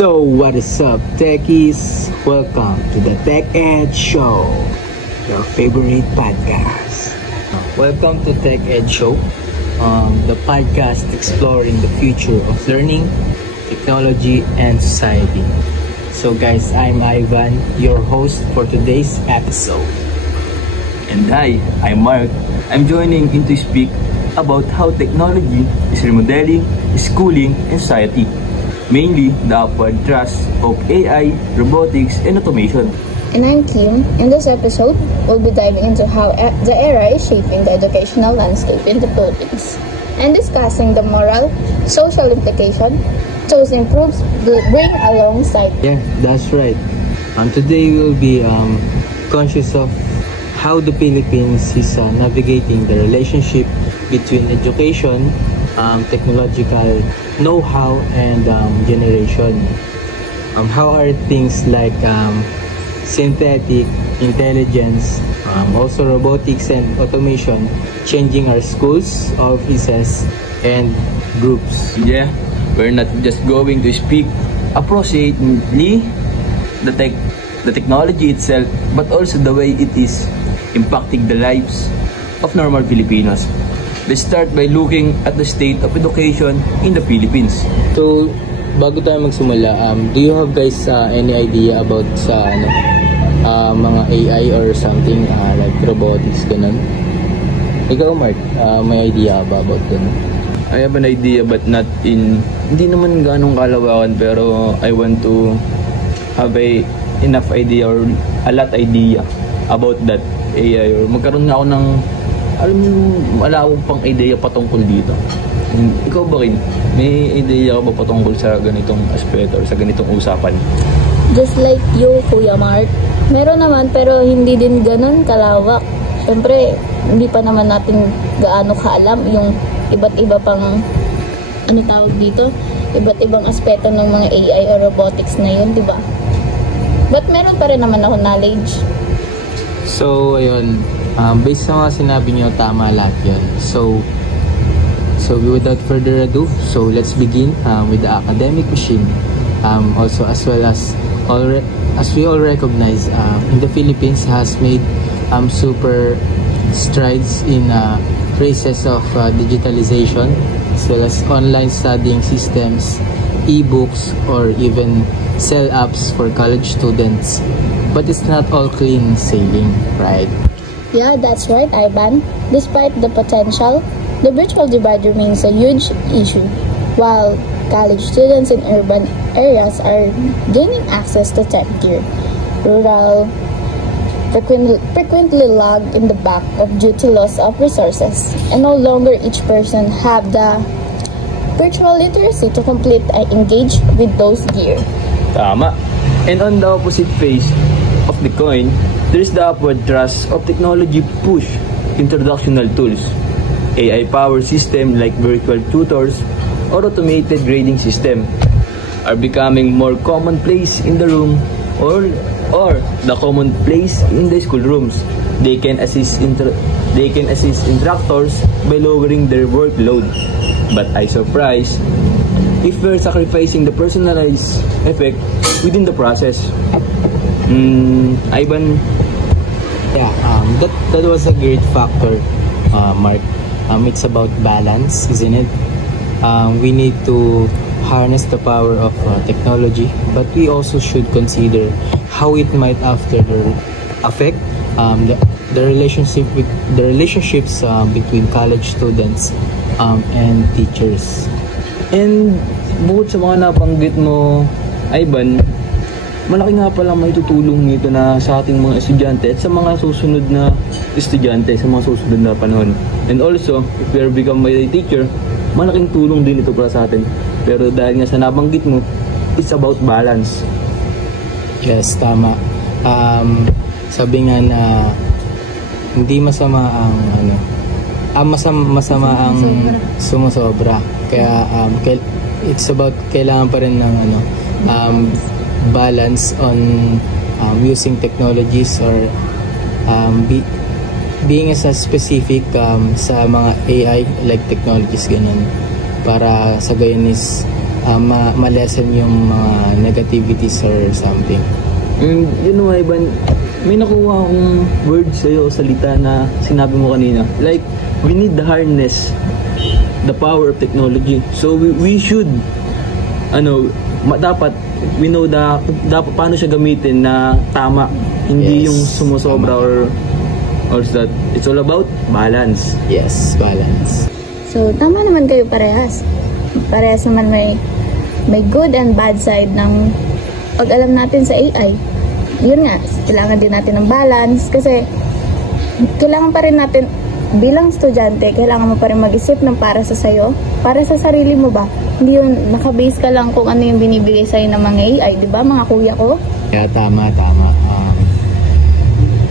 So what is up, techies? Welcome to the Tech Ed Show, your favorite podcast. Welcome to Tech Ed Show, the podcast exploring the future of learning, technology, and society. So guys, I'm Ivan, your host for today's episode. And hi, I'm Mark. I'm joining in to speak about how technology is remodeling schooling and society, mainly the upward thrust of AI, robotics, and automation. And I'm Kim. In this episode, we'll be diving into how the era is shaping the educational landscape in the Philippines and discussing the moral, social implication those improves will bring alongside. Yeah, that's right. Today we'll be conscious of how the Philippines is navigating the relationship between education, technological know-how, and generation. How are things like synthetic intelligence, also robotics and automation changing our schools, offices, and groups? Yeah, we're not just going to speak appropriately the technology itself, but also the way it is impacting the lives of normal Filipinos. Let's start by looking at the state of education in the Philippines. So, bago tayo magsimula, do you have guys any idea about sa mga AI or something like robotics, ganun? Ikaw, Mark, may idea ba about ganun? I have an idea but not hindi naman ganong kalawakan, pero I want to have enough idea or a lot idea about that AI, or magkaroon nga ako ng malawang pang idea patungkol dito. Ikaw ba rin? May idea ka ba patungkol sa ganitong aspeto or sa ganitong usapan? Just like you, Kuya Mark. Meron naman pero hindi din ganun kalawak. Siyempre, hindi pa naman natin gaano kaalam yung iba't iba pang tawag dito? Iba't ibang aspeto ng mga AI or robotics na yun, di ba? But meron pa rin naman ako knowledge. So, ayun. Based sa mga sinabi nyo, tama lahat yun. So without further ado, so let's begin with the academic machine. Also, as we all recognize, in the Philippines has made super strides in races of digitalization, as well as online studying systems, e-books, or even cell apps for college students. But it's not all clean sailing, right? Yeah, that's right, Ivan. Despite the potential, the virtual divide remains a huge issue. While college students in urban areas are gaining access to tech gear, rural frequently lag in the back due to loss of resources, and no longer each person have the virtual literacy to complete and engage with those gear. Tama. And on the opposite face of the coin, there is the upward thrust of technology push introductional tools, AI-powered system like virtual tutors or automated grading system are becoming more commonplace in the room or the commonplace in the school rooms. They can assist instructors by lowering their workload. But I surprise if we're sacrificing the personalized effect within the process. Ivan? Yeah, that was a great factor, Mark. It's about balance, isn't it? We need to harness the power of technology, but we also should consider how it might affect the relationships between college students and teachers. And bukod sa mga nabanggit mo, Ivan, malaki nga pala may tutulong nito na sa ating mga estudyante at sa mga susunod na estudyante sa mga susunod na panahon. And also, if we are become a teacher, malaking tulong din ito para sa atin. Pero dahil nga sa nabanggit mo, it's about balance. Yes, tama. Sabi nga na hindi masama ang masama ang sumusobra. Kaya it's about kailangan pa rin ng balance on using technologies or being as specific sa mga AI like technologies ganun, para sa gayon is ma-lessen yung mga negativities or something. And you know, Ivan, may nakuha akong word sa'yo, salita na sinabi mo kanina. Like, we need to harness the power of technology. So, we should, dapat, we know dapat paano siya gamitin na tama. Hindi yung sumusobra or that. It's all about balance. Yes, balance. So, tama naman kayo parehas. Parehas naman may good and bad side ng pag-alam natin sa AI. Yun nga, kailangan din natin ng balance kasi kailangan pa rin natin bilang estudyante, kailangan mo pa rin mag-isip ng para sa sayo, para sa sarili mo ba? Hindi yun, nakabase ka lang kung ano yung binibigay sa'yo ng mga AI, di ba mga kuya ko? Yeah, tama.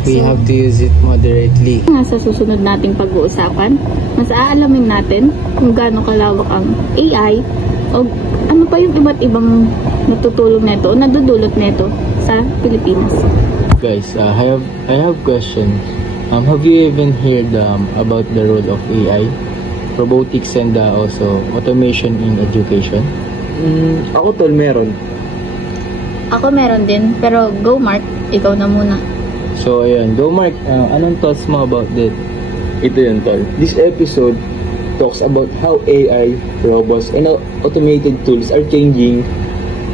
We have to use it moderately. Sa susunod nating pag-uusapan, mas aalamin natin kung gaano kalawak ang AI o ano pa yung iba't ibang natutulong nito o nadudulot nito sa Pilipinas. Guys, I have question. Have you even heard about the role of AI, robotics, and also automation in education? Ako tol, meron. Ako meron din, pero go Mark, ikaw na muna. So ayun, go Mark, anong thoughts mo about that? Ito yun tol. This episode talks about how AI, robots, and automated tools are changing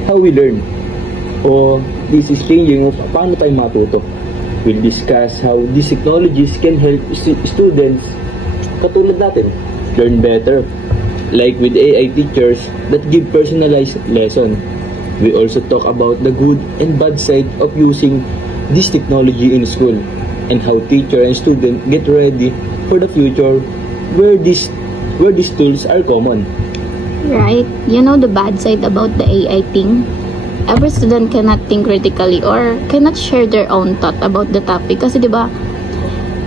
how we learn. O this is changing paano tayo matuto. We'll discuss how these technologies can help students katulad natin learn better. Like with AI teachers that give personalized lesson. We also talk about the good and bad side of using this technology in school and how teacher and student get ready for the future where these tools are common. Right. You know the bad side about the AI thing? Every student cannot think critically or cannot share their own thought about the topic. Kasi diba,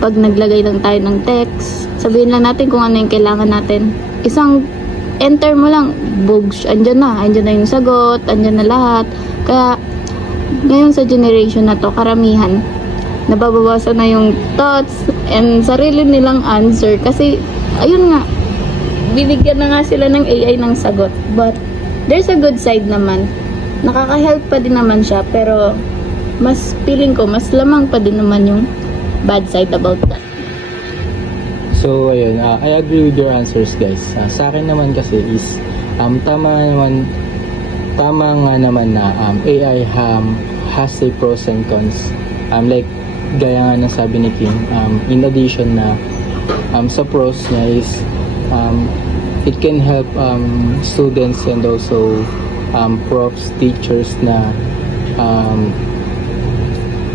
pag naglagay lang tayo ng text, sabihin lang natin kung ano yung kailangan natin. Isang enter mo lang, bugs, andyan na yung sagot, andyan na lahat. Kaya, ngayon sa generation na to, karamihan, nababawasan na yung thoughts and sarili nilang answer. Kasi, ayun nga, binigyan na nga sila ng AI ng sagot. But, there's a good side naman. Nakaka-help pa din naman siya, pero mas feeling ko, mas lamang pa din naman yung bad side about that. So ayun, I agree with your answers guys. Sa akin naman kasi is tama nga naman na AI has a pros and cons. Like gaya nga ng sabi ni Kim, in addition na sa pros niya is it can help students and also profs, teachers na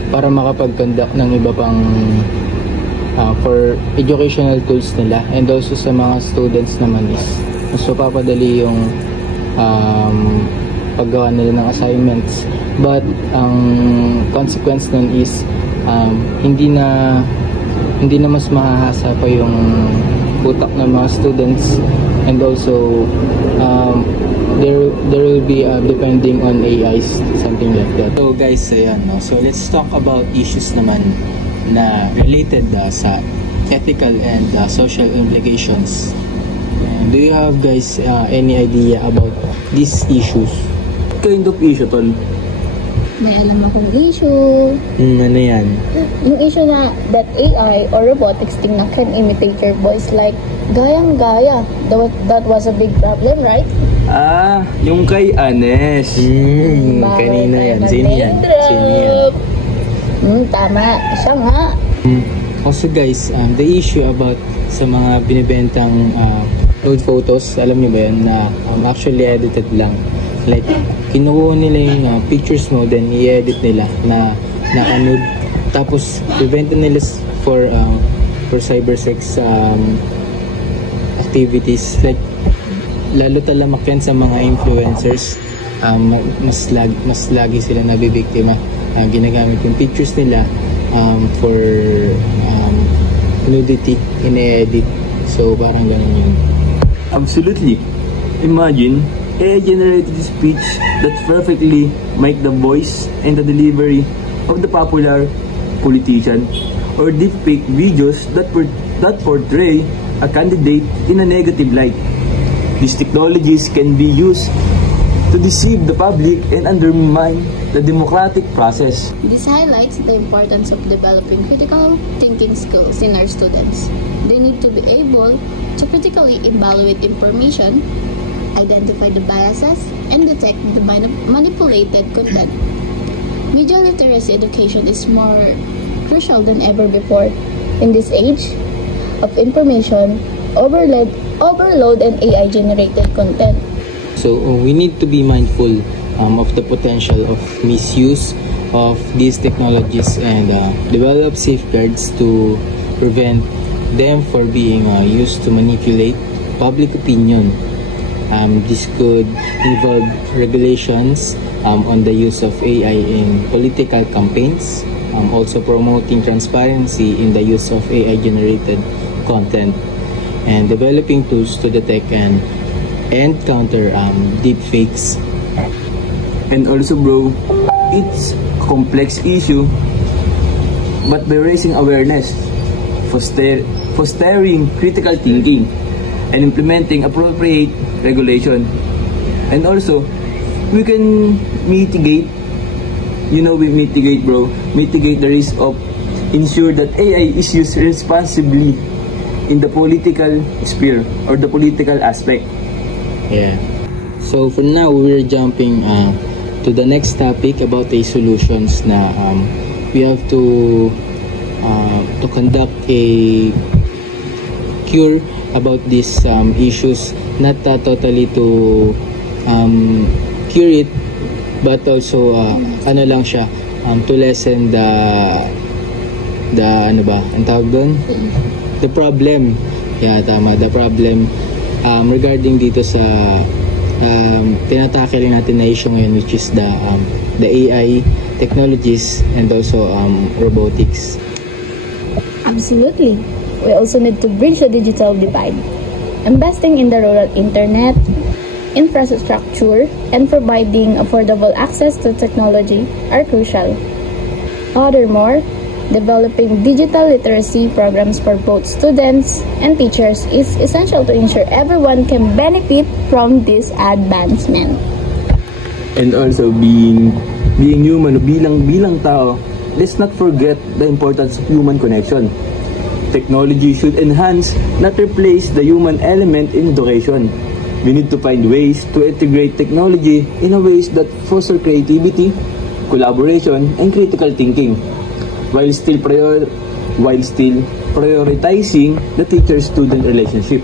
para makapag-conduct ng iba pang for educational tools nila, and also sa mga students naman is mas papadali yung paggawa nila ng assignments. But ang consequence nun is hindi na mas mahahasa pa yung utak ng mga students, and also there will be depending on AIs, something like that. So guys, ayan, no? So let's talk about issues naman na related sa ethical and social implications. Do you have guys any idea about these issues? Kind of issue tol. May alam akong issue. Ano yan? Yung issue na that AI or robotics thing na can imitate your voice like gayang-gaya. That was a big problem, right? Yung kay Anes. Kanina yan. Sino yan? Tama. Siya nga. Also guys, the issue about sa mga binibentang nude photos, alam niyo ba yan na actually edited lang. Like, kinukuha nila yung pictures mo, then i-edit nila na nude. Tapos, ibenta nila for cybersex activities. Like, lalo talamak yan sa mga influencers. Mas lagi sila nabibiktima. Ginagamit yung pictures nila for nudity, in-edit. So, parang ganun yun. Absolutely. Imagine, AI-generated speech that perfectly make the voice and the delivery of the popular politician, or deepfake videos that portray a candidate in a negative light. These technologies can be used to deceive the public and undermine the democratic process. This highlights the importance of developing critical thinking skills in our students. They need to be able to critically evaluate information, identify the biases, and detect the manipulated content. Media literacy education is more crucial than ever before. In this age of information, overload and AI-generated content. So we need to be mindful of the potential of misuse of these technologies and develop safeguards to prevent them for being used to manipulate public opinion. This could involve regulations on the use of AI in political campaigns, also promoting transparency in the use of AI-generated content, and developing tools to detect and counter deepfakes. And also, bro, it's a complex issue, but by raising awareness, fostering critical thinking, and implementing appropriate regulation, and also we can mitigate the risk of ensure that AI is used responsibly in the political sphere or the political aspect. Yeah. So for now, we're jumping to the next topic about the solutions na we have to conduct a cure about these issues, not totally to cure it, but also to lessen the problem. Yeah, tama, the problem regarding dito sa tinatackle natin na issue ngayon, which is the AI technologies and also robotics. Absolutely. We also need to bridge the digital divide. Investing in the rural internet, infrastructure, and providing affordable access to technology are crucial. Furthermore, developing digital literacy programs for both students and teachers is essential to ensure everyone can benefit from this advancement. And also being human, bilang tao, let's not forget the importance of human connection. Technology should enhance, not replace, the human element in education. We need to find ways to integrate technology in a ways that foster creativity, collaboration, and critical thinking, while still prioritizing the teacher-student relationship.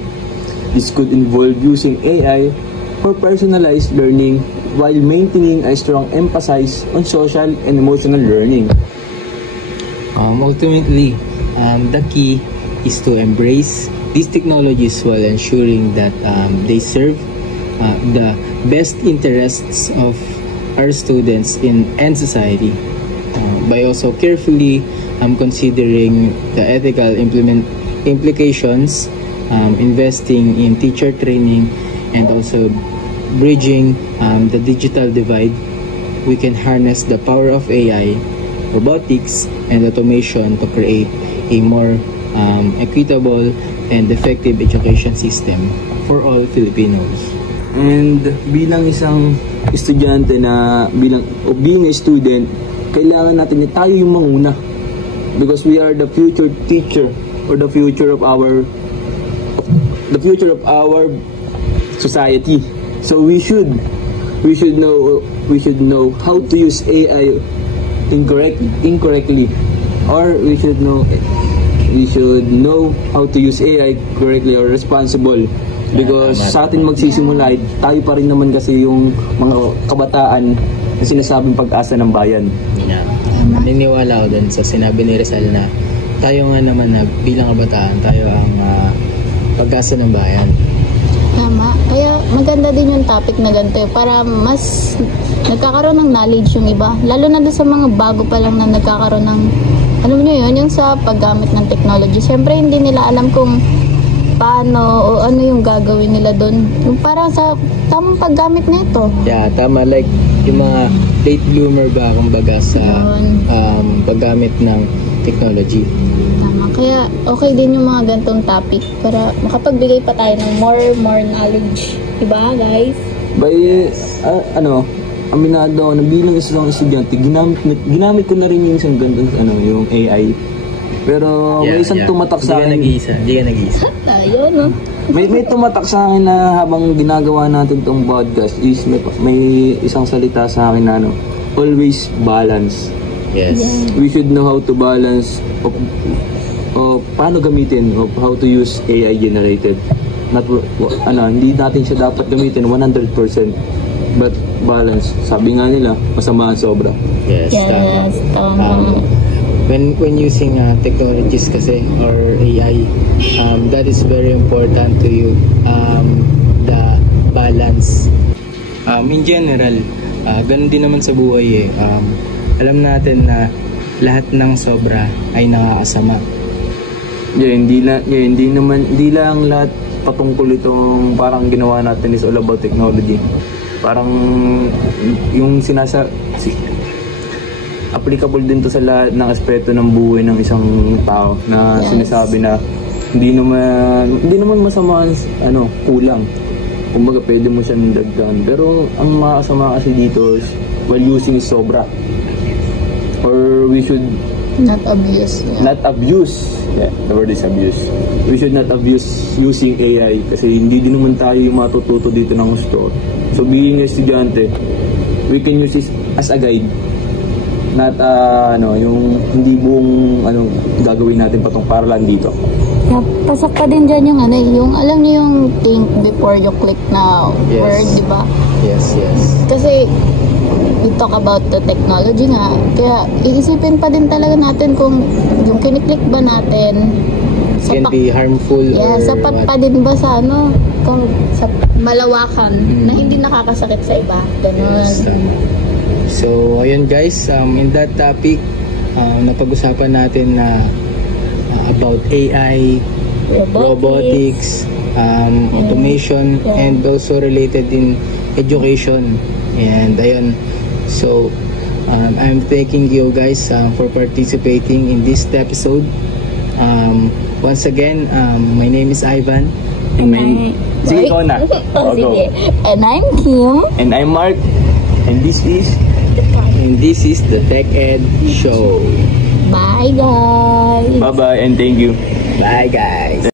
This could involve using AI for personalized learning while maintaining a strong emphasis on social and emotional learning. Ultimately, the key is to embrace these technologies while ensuring that they serve the best interests of our students and society, by also carefully considering the ethical implications, investing in teacher training, and also bridging the digital divide. We can harness the power of AI, robotics, and automation to create a more equitable and effective education system for all Filipinos. And bilang isang estudyante being a student, kailangan natin tayo yung manguna, because we are the future teacher or the future of our society. So we should know how to use AI incorrectly, or we should know how to use AI correctly or responsible. Because sa atin magsisimula, tayo pa rin naman kasi yung mga kabataan na sinasabing pag-asa ng bayan. Yeah. Naniniwala ako dun sa sinabi ni Rizal na tayo nga naman na bilang kabataan, tayo ang pag-asa ng bayan. Tama. Kaya maganda din yung topic na ganito para mas nagkakaroon ng knowledge yung iba. Lalo na doon sa mga bago pa lang na nagkakaroon ng, alam nyo yun, yung sa paggamit ng technology. Siyempre hindi nila alam kung paano o ano yung gagawin nila doon. Yung parang sa tamang paggamit na ito. Yeah, tama. Like yung mga late bloomer ba, kumbaga sa paggamit ng technology. Tama. Kaya okay din yung mga gantong topic para makapagbigay pa tayo ng more knowledge. Diba, guys? By, aminado ako na bilang isang estudyante, ginamit ko na rin yung isang ganda, yung AI. Pero may isang tumatak sa akin. Hindi ka nag-iisa. Ayun, no? May tumatak sa akin na habang ginagawa natin tong podcast is may isang salita sa akin na always balance. Yes. We should know how to balance of paano gamitin, of how to use AI generated. Not hindi natin siya dapat gamitin 100%, but balance. Sabi nga nila, masama ang sobra. Yes, Tama. When using technologies kasi or AI, that is very important to you, the balance. In general, ganun din naman sa buhay alam natin na lahat ng sobra ay nakakasama. Hindi lang lahat patungkol itong parang ginawa natin is all about technology. Parang yung applicable din to sa lahat ng aspeto ng buhay ng isang tao na sinasabi na hindi naman masama kulang. Kumbaga pwede mo siyang dagdagan. Pero ang makasama kasi dito is while using is sobra. Or we should Not abuse. not abuse. Yeah, the word is abuse. We should not abuse using AI kasi hindi din naman tayo yung matututo dito ng gusto. So being a estudyante, we can use this as a guide. Not yung hindi buong gagawin natin patong para lang dito. Yeah, pasok pa din dyan yung alam niyo yung think before you click na Yes. word, di ba? Yes. Kasi we talk about the technology nga, kaya iisipin pa din talaga natin kung yung kiniklik ba natin Can be harmful or sapat pa din ba sa kung sa malawakan na hindi nakakasakit sa iba. Ganun. Yes, so, ayun guys, in that topic, napag-usapan natin na about AI, robotics, automation, and also related in education. And ayun, so I'm thanking you guys for participating in this episode. Once again, my name is Ivan. Sige, ikaw na. Sige. And I'm Kim. And I'm Mark. And this is the Tech Ed Show. Bye, guys. bye-bye and thank you. Bye guys.